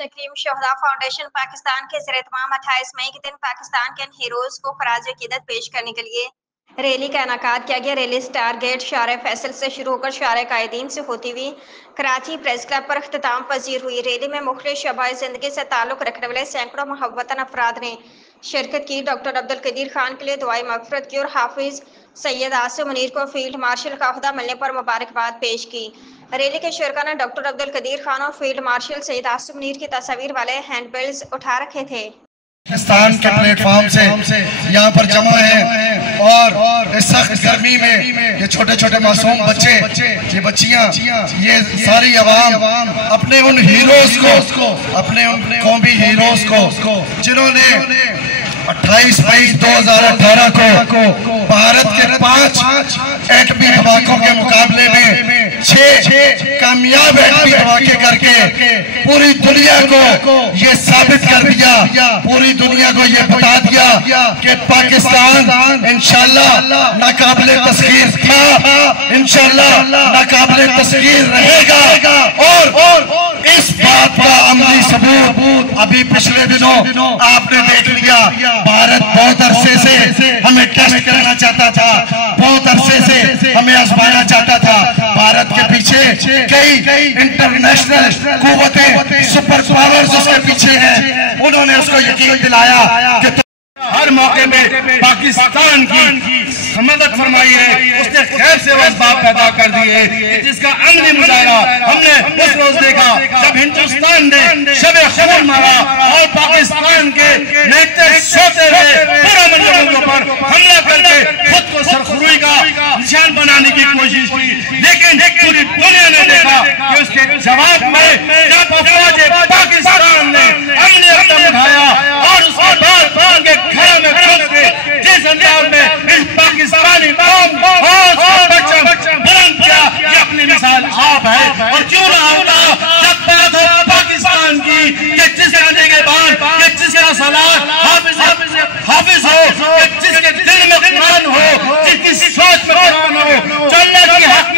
तकरीम शहदा foundation Pakistan के ज़ेर-ए-एहतमाम 28 मई के दिन पाकिस्तान के हीरोज़ को ख़राज-ए-अक़ीदत पेश करने के लिए रैली का इनेकाद किया गया। रैली स्टार गेट शार फैसल से शुरू होकर शार कायदीन से होती हुई कराची प्रेस क्लब पर अख्तिताम पजीर हुई। रैली में मुख्तलिफ शबाए ज़िंदगी से ताल्लुक़ रखने वाले सैकड़ों मुहव्वतन अफराद ने शिरकत की। डॉक्टर अब्दुल कदीर खान के लिए दुआए मग़फ़िरत की और हाफिज़ सैयद आसिम मुनीर को फील्ड मार्शल का ओहदा मिलने पर मुबारकबाद पेश की। रैली के शुरका ने डॉक्टर अब्दुल कदीर खान और फील्ड मार्शल सैयद आसिम मुनीर की तस्वीर वाले हैंडबिल्स उठा रखे थे। पाकिस्तान के प्लेटफॉर्म से यहाँ पर जमा है और इस सख्त गर्मी में ये छोटे छोटे मासूम बच्चे, ये बच्चियाँ, ये सारी अवाम अपने उन हीरोज को, अपने उन कौमी हीरोज को जिन्होंने 28 मई 2018 को भारत के 5 एटमी धमाकों के मुकाबले में 6 कामयाब एटमी धमाके करके पूरी दुनिया को ये साबित कर दिया, पूरी दुनिया को ये बता दिया कि पाकिस्तान इंशाअल्लाह नाकाबिले तस्खीर था, इंशाअल्लाह नाकाबिले तस्खीर रहेगा। और इस बात का अमली सबूत अभी पिछले दिनों आपने देख लिया। भारत बहुत अरसे से हमें टेस्ट करना चाहता था, बहुत अरसे से हमें आजमाना चाहता था। भारत के पीछे कई इंटरनेशनल कुव्वतें, सुपर पावर्स उसके पीछे हैं। उन्होंने उसको यकीन दिलाया कि हर मौके में पाकिस्तान की मदद फरमाई है, उसने खैर से असबाब पैदा कर दिए जिसका अमली मुजाहरा हमने उस रोज देखा जब हिंदुस्तान ने शबे खबर मारा और पाकिस्तान के नेता सोते हुए पूरा मंजरों पर हमला करके खुद को सरखुरी का निशान बनाने की कोशिश की। लेकिन पूरी दुनिया ने देखा कि उसके जवाब में जब फौज पाकिस्तान ने अमली कदम उठाया और उसके बाद के घर में घुस के जिस अंदाज में इस पाकिस्तानी कौम बुलंद किया, ये अपनी मिसाल आप है। और क्यों ना होगा जब बात हो पाकिस्तान की कि जिसके आने के बाद कि जिसका सलाह हाफिज हो, कि जिसके दिल में कुरान हो, जिसकी सोच में कुरान हो, जो अल्लाह की हक